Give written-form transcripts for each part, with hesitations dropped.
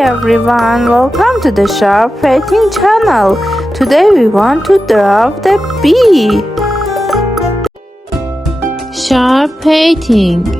everyone, welcome to the Sharp Painting channel. Today we want to draw the bee. Sharp painting.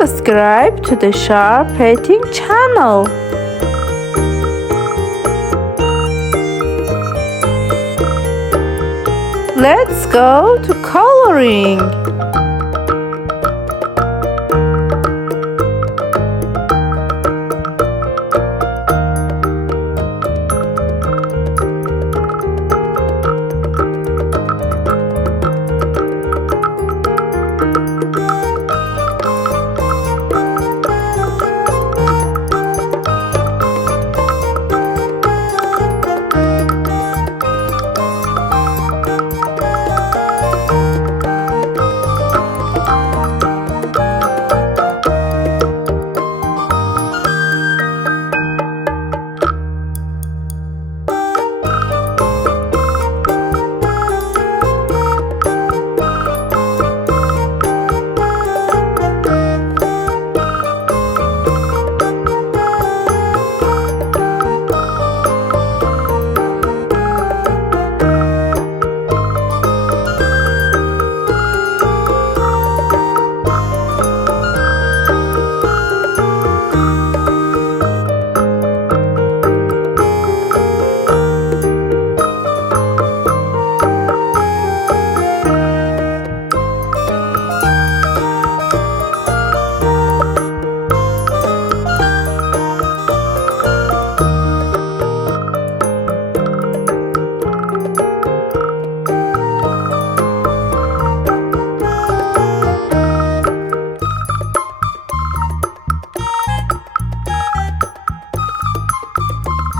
Subscribe to the Sharp Painting channel. Let's go to coloring.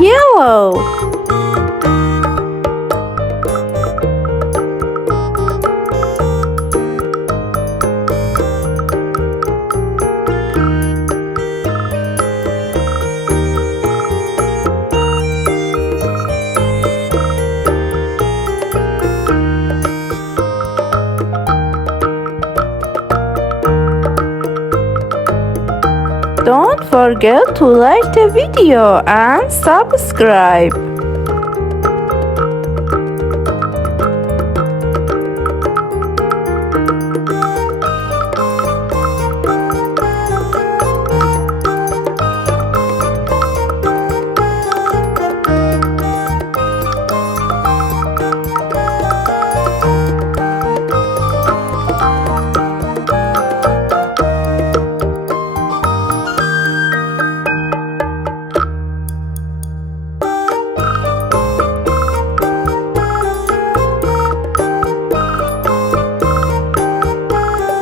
Yellow. Don't forget to like the video and subscribe.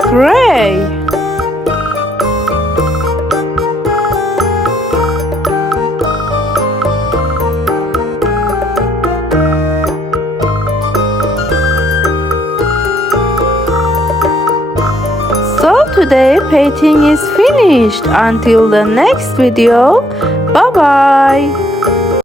Gray. So today painting is finished. Until the next video, bye bye.